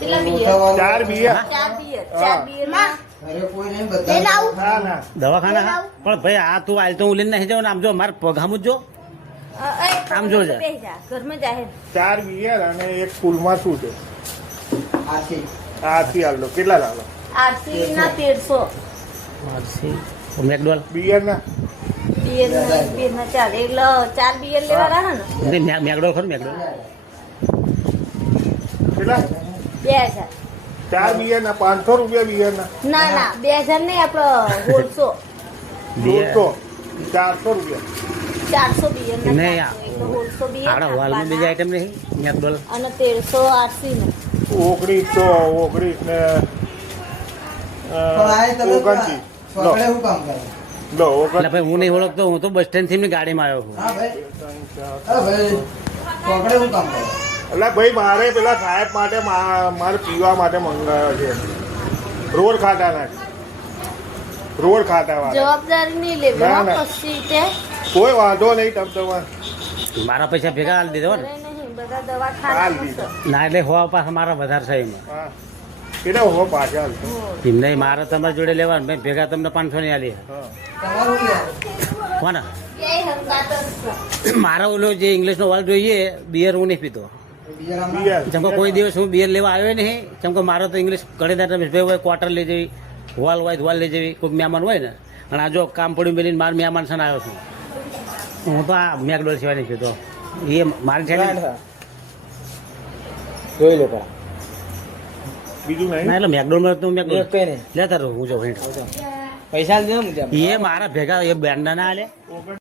કેટલા બિયર મોટાવાળું- ચાર બિયર ચાર બિયર હા. ચાર બિયરમાં? અરે કોઈ નહીં લઈ બધા લાવું? ના ના. દવાખાના? પણ ભાઈ આ તું આલ તો હું લઈને નહીં જાઉં ને આમ જો મારે પગામું જ જો. આમ જો ચાર બિયર અને એક ફૂલમાં શું છે? આથી હાલ લો. કેટલા લાવો આરસી ના તેરસો. મેકડોલ બિયર ના? બિયર ના બિયર ના ચાર. એટલે ચાર બિયર લેવાના ને? મેકડોલ ખરું મેકડોલ કેટલા? બે હજાર. ચાર બિયર ના પાંચસો રૂપિયા બિયર ના ના ના બે હજાર નહીં આપડે બોલશો બોલશો ચારસો રૂપિયા. ચારસો બિયર ના નહીં, ચારસો. એટલે હોલસો બિયર આપણા હોલમાં બીજી આઈટમ નહીં અને તેરસો આરસી ને ઓગણીસો ઓગણીસ ને ઓગણત્રીસ લો. છોકરે શું કામ કરે? લો એટલે ઓગણ ભાઈ હું નહીં ઓળખતો હું તો બસ સ્ટેન્ડથી ગાડીમાં આવ્યો છું. ભાઈ ભાઈ એટલે ભાઈ મારે પેલા સાહેબ માટે મા- મારે પીવા માટે મંગાવ્યો છે. રોડ ખાતા ના રોડ ખાતા જવાબદારી નહીં ના, ના. કોઈ વાંધો નહીં તમ તમારે. મારા પૈસા ભેગા હાલ દીધો ને? હાલ દીધા. ના એટલે હોવા પાછા મારા વધારે છે એમાં. કેટલા હો પાછા નહીં મારે તમારા જોડે લેવાનું મેં ભેગા તમને પાંચસો ની આલી. હા. તમારું લે કોના. મારા ઓલો જે ઇંગ્લિશનો વાલ જોઈએ બિયર હું નહીં પીતો. બીજા રામના બિયર જેમ કે કોઈ દિવસ હું બિયર લેવા આવ્યો નહીં. ચમકો મારો તો ઇંગ્લિશ કડેદાર રમેશભાઈ હોય ક્વાર્ટર લઈ જવી હોલ હોય તો લઈ જવી કોઈક મહેમાન હોય ને. અને આ જો કામ પડ્યું મેલીને મારા મહેમાન છે ને આવ્યો છું. હું તો આ મેકડોલ સિવાય નહીં તો. એ મારી છે જોઈ લો બીજું નહીં ના એટલે મેકડોલ તો મેકડોલ એક કઈ નહીં. લેતા રહું હું જો પૈસા દે એ મારા ભેગા એ બેન્ડ ના આલે.